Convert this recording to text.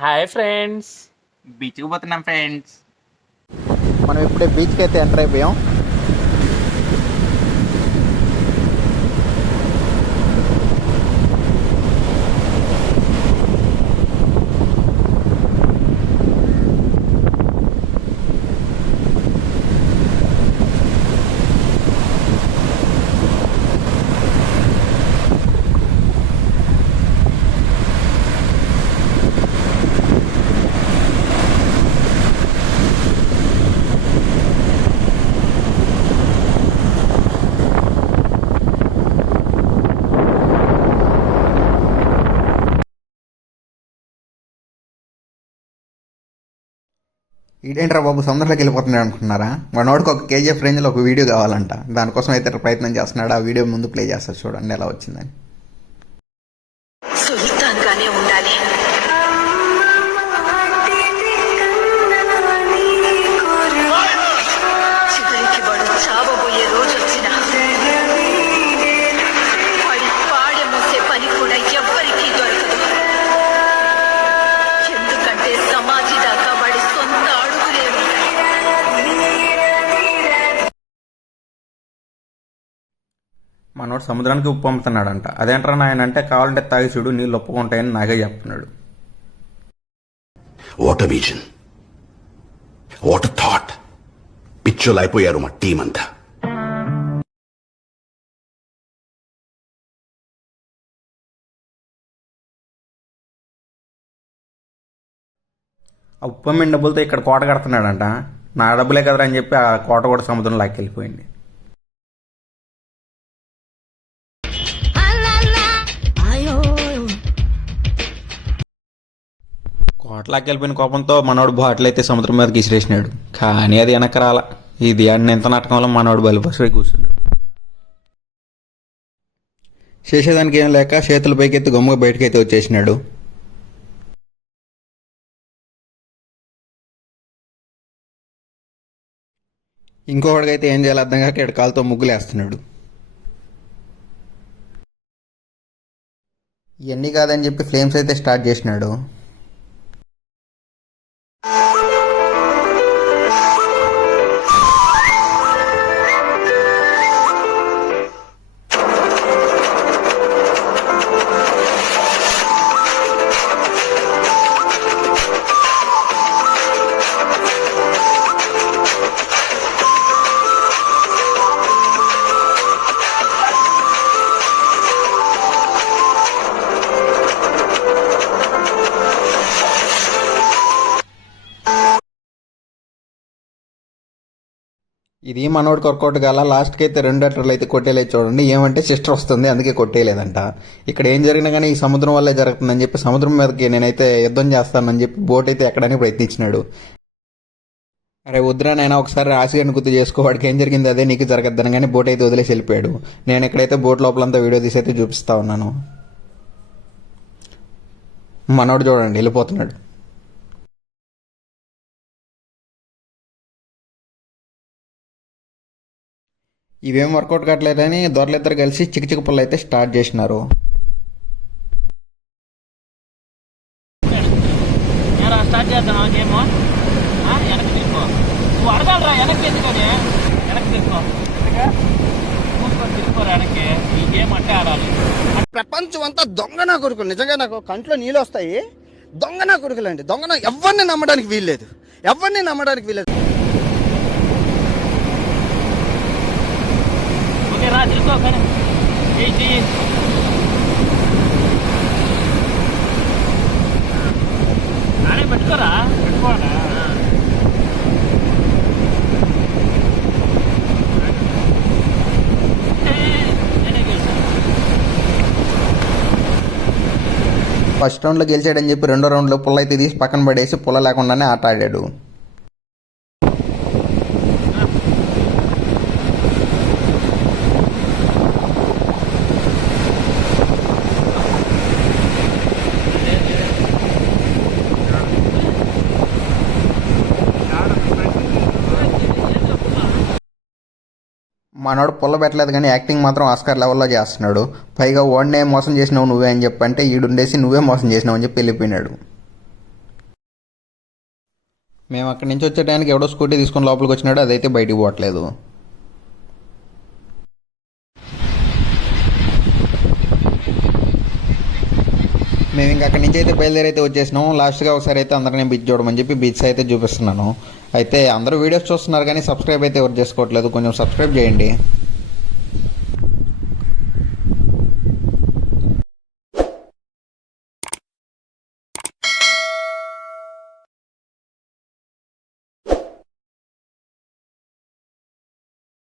Hi friends. బీచ్కి పోతున్నాం friends. మనం ఇప్పుడే బీచ్కి అయితే ఎంటర్ అయిపోయాం. ఇదేంట్రా బాబు సముద్రంలోకి వెళ్ళిపోతున్నాడు అనుకుంటున్నారా? వాడికి ఒక కేజీఎఫ్ రేంజ్లో ఒక వీడియో కావాలంట. దానికోసం అయితే ప్రయత్నం చేస్తున్నాడు. ఆ వీడియో ముందు ప్లే చేస్తారు, చూడండి ఎలా వచ్చిందని. సున్నితంగానే ఉండాలి. చివరికి వాడు చావబోయే రోజు వచ్చిన వాడి పాడె మోసే పని కూడా ఎవ్వరికీ దొరకదు. ఎందుకంటే సమాధి దాకా వాడి సొంత అడుగులే ఉంటాయి. మనోడు సముద్రానికి ఉప్పు పంపుతున్నాడంట. అదేంట్రా నాయన అంటే, కావాలంటే తాగి చూడు నీళ్ళు ఒప్పుకుంటాయని నాగే చెప్తున్నాడు. What a vision, what a thought. పిచ్చోలు అయిపోయారు మా టీం అంతా. ఆ ఉప్పు అమ్మిన డబ్బులతో ఇక్కడ కోట కడుతున్నాడంట. నా డబ్బులే కదరా అని చెప్పి ఆ కోట కూడా సముద్రం లాక్కెళ్ళిపోయింది. కోటలాకి వెళ్ళిపోయిన కోపంతో మనోడు బాటిల్ అయితే సముద్రం మీదకి ఇసిరేసినాడు. కానీ అది వెనక రాల. ఇది అన్న ఎంత నాటకంలో మనోడు బలిపసిపోయి కూర్చున్నాడు. చేసేదానికి ఏం లేక చేతుల పైకెత్తి గమ్ముగా బయటకైతే వచ్చేసినాడు. ఇంకొకడికైతే ఏం చేయాలి అర్థం కాక ఇక్కడ కాలుతో ముగ్గులేస్తున్నాడు. ఇవన్నీ కాదని చెప్పి ఫ్లేమ్స్ అయితే స్టార్ట్ చేసినాడు. ఇది మనోడికి వర్కౌట్ కాల. లాస్ట్కి అయితే 2 అట్టర్లు అయితే కొట్టేలేదు. చూడండి, ఏమంటే సిస్టర్ వస్తుంది అందుకే కొట్టేయలేదంట. ఇక్కడ ఏం జరిగినా కానీ ఈ సముద్రం వల్లే జరుగుతుందని చెప్పి సముద్రం మీదకి నేనైతే యుద్ధం చేస్తానని చెప్పి బోట్ అయితే ఎక్కడానికి ప్రయత్నించినాడు. అరే వద్దురా నైనా, ఒకసారి రాసిగాని గుర్తు చేసుకో, వాడికి ఏం జరిగింది అదే నీకు జరగద్దని. కానీ బోట్ అయితే వదిలేసి వెళ్ళిపోయాడు. నేను ఎక్కడైతే బోట్ లోపలంతా వీడియో తీసి అయితే చూపిస్తా ఉన్నాను. మనోడు చూడండి వెళ్ళిపోతున్నాడు. ఇవేం వర్కౌట్ కావట్లేదని దొరలిద్దరు కలిసి చిక్కు పుల్ల అయితే స్టార్ట్ చేసినారు. స్టార్ట్ చేద్దాం గేమ్. వెనక్కి తీసుకో, నువ్వు అడగాలరా. వెనక్కి ఎందుకని వెనక్కి తీసుకో, మూసుకొని తీసుకోరా వెనక్కి. ఈ గేమ్ అంటే ఆడాలి. ప్రపంచం అంతా దొంగ నా కొడుకులు. నిజంగా నాకు కంట్లో నీళ్ళు వస్తాయి. దొంగ నా కొడుకులు అండి. దొంగ ఎవరిని నమ్మడానికి వీల్లేదు. ఓకే రా, తీసుకో. కానీ చెయ్యి అరే పెట్టుకోరా, పెట్టుకోరా. ఫస్ట్ రౌండ్లో గెలిచాడని చెప్పి 2వ రౌండ్లో పుల్ల అయితే తీసి పక్కన పడేసి పుల్ల లేకుండానే ఆట ఆడాడు. మనోడు పుల్ల పెట్టలేదు కానీ యాక్టింగ్ మాత్రం ఆస్కార్ లెవెల్లో చేస్తున్నాడు. పైగా వాడినే మోసం చేసినావు నువ్వే అని చెప్పంటే ఈడుండేసి నువ్వే మోసం చేసినావు అని చెప్పి వెళ్ళిపోయినాడు. మేము అక్కడి నుంచి వచ్చే టైంకి ఎవడో స్కూటీ తీసుకొని లోపలికి వచ్చినాడు, అదైతే బయటికి పోవట్లేదు. మేము ఇంకా అక్కడి నుంచి అయితే బయలుదేరైతే వచ్చేసినాము. లాస్ట్గా ఒకసారి అయితే అందరినీ బీచ్ చూడమని చెప్పి బీచ్ అయితే చూపిస్తున్నాను. అయితే అందరూ వీడియోస్ చూస్తున్నారు కానీ సబ్స్క్రైబ్ అయితే ఎవరు చేసుకోవట్లేదు, కొంచెం సబ్స్క్రైబ్ చేయండి.